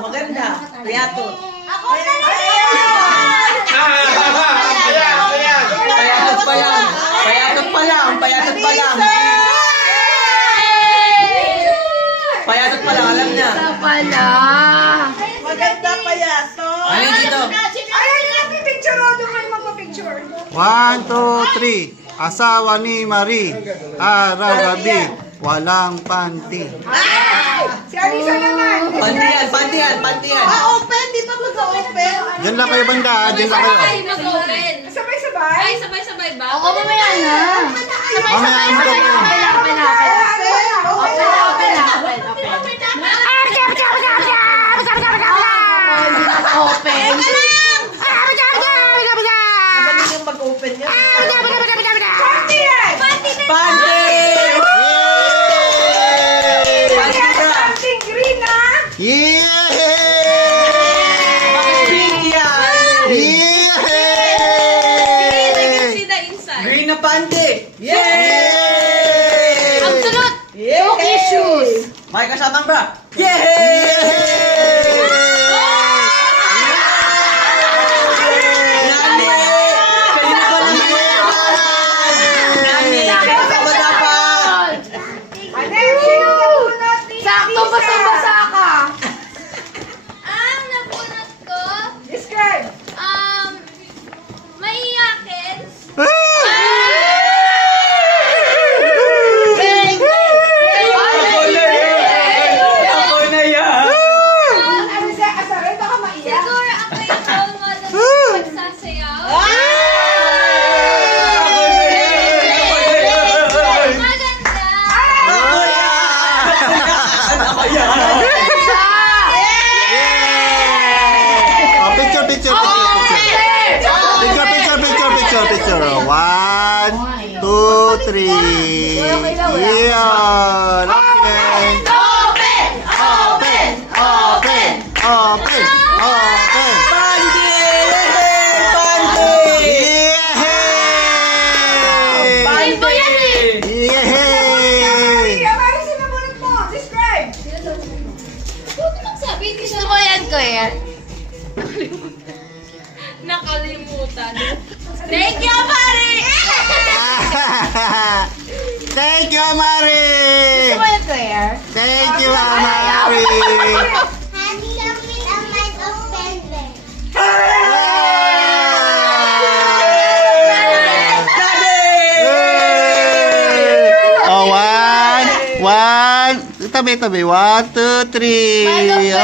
maganda. Piyato. Ako na lang! Payatot pa lang. Payatot pa lang. Payatot pa lang. Payatot pa lang, alam na. Pala. Maganda payato. Ano dito? Ay, picture o. Doon kayo magpa-picture. 1, 2, 3. Asawa ni Marie. Araw-gabi. Walang panty. Si Alisa naman. Pantiyan. Open. Di ba mag-open? Diyan lang kayo banda, ha? Diyan lang kayo. Ay, mag-open. Sabay-sabay? Ay, sabay-sabay ba? Oo, mamaya na. Mamaya mo Open na, open na, open na. Open na, open, open. Open. Magaling yung mag-open niya. Party yan! Panty! Panty ka! Something green na! Yeah! Green yan! I can Yeah! see the inside. Green na panty! Yay! Ang sunod! Yay! Shoes. May kasamang bra! Yay! Nani! Kanina pa lang yan! Nani! Kanina pa dapat! Sakto, basang-basa ka. Ang nabunot ko, Describe! maiyakin. Ako na yan! Ano siya? Asarin, baka maiyak. Siguro ako yung role model ng pagsasayaw. Maganda. Ako yan! Oh, picture. Picture. 1, 2, 3. Yeah! Open! Panty! Panty! Yeah! Panty! Yeah! Kaya parang sinabunot mo. Describe! Huwag lang sabi. Gusto mo yan, Kuya? Nakalimutan. Thank you, Mari! Thank you, Mari! Gusto mo yan, Kuya? Thank you, Mari! Oh, one. Tabi. 1, 2, 3.